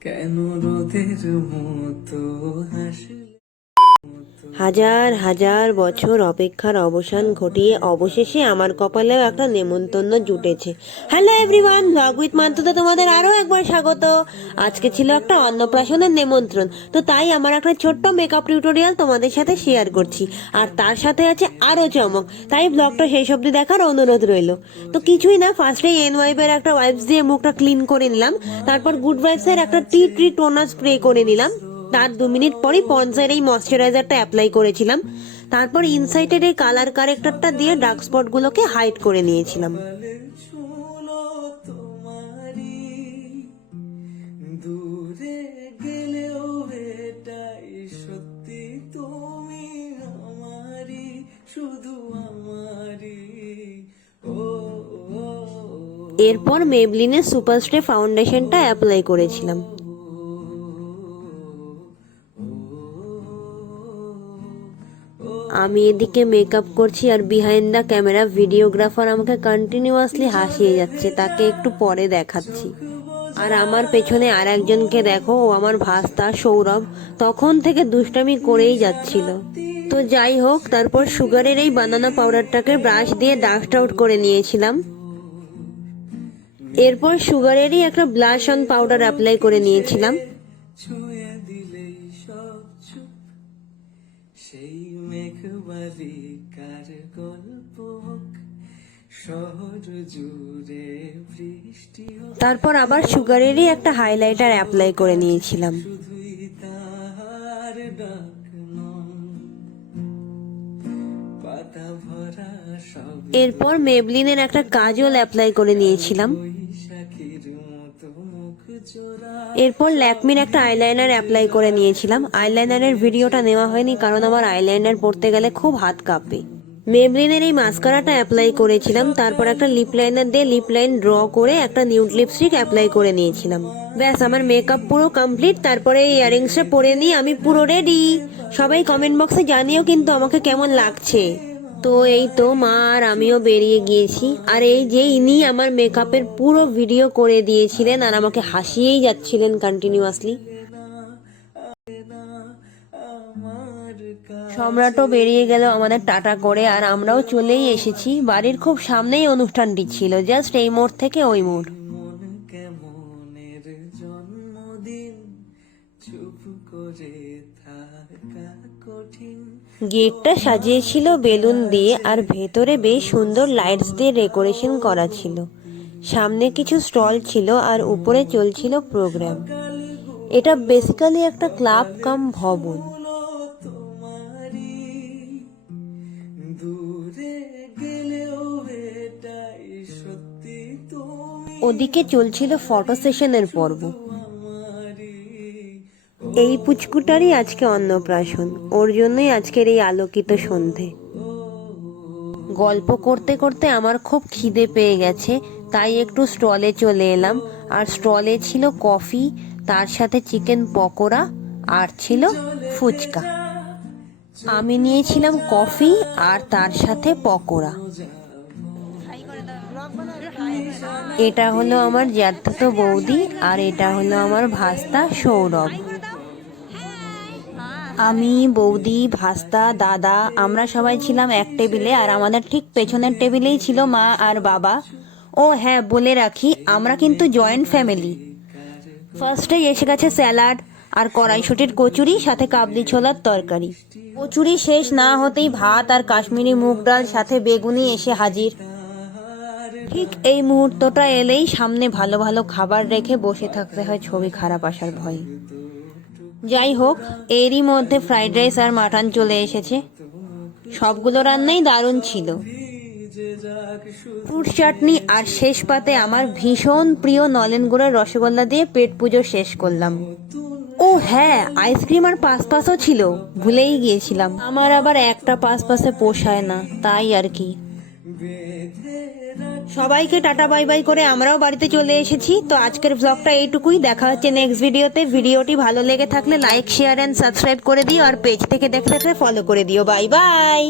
কেন রোদের মতো হাসলে হাজার হাজার বছর অপেক্ষার অবসান ঘটিয়ে অবশেষে আমার কপালেও একটা নেমন্তন্ন জুটেছে। হ্যালো এভরিওয়ান, ব্লগ উইথ মান্তুতে তোমাদের আরও একবার স্বাগত। আজকে ছিল একটা অন্নপ্রাশনের নিমন্ত্রণ, তো তাই আমার একটা ছোট্ট মেকআপ টিউটোরিয়াল তোমাদের সাথে শেয়ার করছি, আর তার সাথে আছে আরও চমক। তাই ব্লগটা শেষ অবধি দেখার অনুরোধ রইল। তো কিছুই না, ফার্স্টে এনওয়াইপের একটা ওয়াইপস দিয়ে মুখটা ক্লিন করে নিলাম, তারপর গুড ভাইবসের একটা টি ট্রি টোনার স্প্রে করে নিলাম, তার 2 মিনিট পরই পন্ডসের এই ময়শ্চারাইজারটা অ্যাপ্লাই করেছিলাম, তারপর ইনসাইটের এই কালার কারেক্টরটা দিয়ে ডার্ক স্পটগুলোকে হাইড করে নিয়েছিলাম। ছুলো তোমারি দূরে গেলেও এটাই সত্যি, তুমি আমারি, শুধু আমারি। ও এরপর মেবলিনের সুপার স্টে ফাউন্ডেশনটা অ্যাপ্লাই করেছিলাম। আমি এদিকে মেকআপ করছি আর বিহাইন্ড দ্য ক্যামেরা ভিডিওগ্রাফার আমাকে কন্টিনিউয়াসলি হাসিয়ে যাচ্ছে, তাকে একটু পরে দেখাচ্ছি। আর আমার পেছনে আর একজনকে দেখো, ও আমার ভাস্তা সৌরভ, তখন থেকে দুষ্টামি করেই যাচ্ছিল। তো যাই হোক, তারপর সুগারের এই বানানা পাউডারটাকে ব্রাশ দিয়ে ডাস্ট আউট করে নিয়েছিলাম। এরপর সুগারেরই একটা ব্লাশ অন পাউডার অ্যাপ্লাই করে নিয়েছিলাম। ছুঁয়ে দিলেই সব চুপ, সেই মেঘবালিকার গল্প হোক, শহর জুড়ে বৃষ্টি হোক, তারপর আবার সুগারেরই একটা হাইলাইটার অ্যাপ্লাই করে নিয়েছিলাম। শুধুই তাহার ডাক নয়, পাতা ভরা সব এরপর মেবলিনের একটা কাজল অ্যাপ্লাই করে নিয়েছিলাম। বৈশাখীর মতো মুখ জোড়া। এরপর ল্যাকমির একটা আইলাইনার অ্যাপ্লাই করে নিয়েছিলাম। আইলাইনারের ভিডিওটা নেওয়া হয়নি কারণ আমার আইলাইনার পরতে গেলে খুব হাত কাঁপে। মেবলিনের এই মাস্কারাটা অ্যাপ্লাই করেছিলাম, তারপর একটা লিপ লাইনার দিয়ে লিপ লাইন ড্র করে একটা নিউড লিপস্টিক অ্যাপ্লাই করে নিয়েছিলাম। ব্যাস, আমার মেকআপ পুরো কমপ্লিট। তারপরে এই ইয়ারিংসটা পরে নিয়ে আমি পুরো রেডি। সবাই কমেন্ট বক্সে জানিও কিন্তু আমাকে কেমন লাগছে। তো এই তো মা আর আমিও বেরিয়ে গিয়েছি, আর এই যে ইনি আমার মেকআপের পুরো ভিডিও করে দিয়েছিলেন আর আমাকে হাসিয়েই যাচ্ছিলেন কন্টিনিউয়াসলি। সম্রাটও বেরিয়ে গেল আমাদের টাটা করে, আর আমরাও চলেই এসেছি। বাড়ির খুব সামনেই অনুষ্ঠানটি ছিল, জাস্ট এই মোড় থেকে ওই মোড়। মন কেমনের জন্মদিন, চুপ করে থাকা কঠিন। গেটটা সাজিয়েছিল বেলুন দিয়ে, আর ভেতরে বেশ সুন্দর লাইটস দিয়ে ডেকোরেশন করা ছিল। সামনে কিছু স্টল ছিল আর উপরে চলছিল প্রোগ্রাম। এটা বেসিক্যালি একটা ক্লাব কাম ভবন। তোমারি দূরে গেলেও এটাই সত্যি, তুমি ওদিকে চলছিল ফটো সেশনের পর্ব। আমারি। এই পুচকুটারই আজকে অন্নপ্রাশন, ওর জন্যই আজকের এই আলোকিত সন্ধে। গল্প করতে করতে আমার খুব খিদে পেয়ে গেছে, তাই একটু স্টলে চলে এলাম। আর স্টলে ছিল কফি, তার সাথে চিকেন পকোড়া, আর ছিল ফুচকা। আমি নিয়েছিলাম কফি আর তার সাথে পকোড়া। এটা হলো আমার জ্যাঠাতো বৌদি, আর এটা হলো আমার ভাস্তা সৌরভ। আমি, বৌদি, ভাস্তা, দাদা, আমরা সবাই ছিলাম এক টেবিলে, আর আমাদের ঠিক পেছনের টেবিলেই ছিল মা আর বাবা। ও হ্যাঁ, বলে রাখি, আমরা কিন্তু জয়েন্ট ফ্যামিলি। ফার্স্টেই এসে গেছে স্যালাড আর কড়াইশুটির কচুরি, সাথে কাবলি ছোলার তরকারি। কচুরি শেষ না হতেই ভাত আর কাশ্মীরি মুগ ডাল সাথে বেগুনি এসে হাজির। ঠিক এই মুহূর্তটা এলেই সামনে ভালো ভালো খাবার রেখে বসে থাকতে হয় ছবি খারাপ আসার ভয়ে। যাই হোক, এরই মধ্যে ফ্রাইড রাইস আর মাটন চলে এসেছে। সবগুলো রান্নাই দারুণ ছিল। ফ্রুট চাটনি আর শেষ পাতে আমার ভীষণ প্রিয় নলেন গুড়ের রসগোল্লা দিয়ে পেট পুজো শেষ করলাম। ও হ্যাঁ, আইসক্রিম আর পাসপাসও ছিল, ভুলেই গিয়েছিলাম। আমার আবার একটা পাসপাসে পোষায় না, তাই আর কি। সবাইকে টাটা বাই বাই করে আমরাও বাড়িতে চলে এসেছি। তো আজকের ব্লগটা এইটুকুই, দেখা হচ্ছে নেক্সট ভিডিওতে। ভিডিওটি ভালো লেগে থাকলে লাইক, শেয়ার এন্ড সাবস্ক্রাইব করে দিও, আর পেজ থেকে দেখে থাকলে ফলো করে দিও। Bye bye.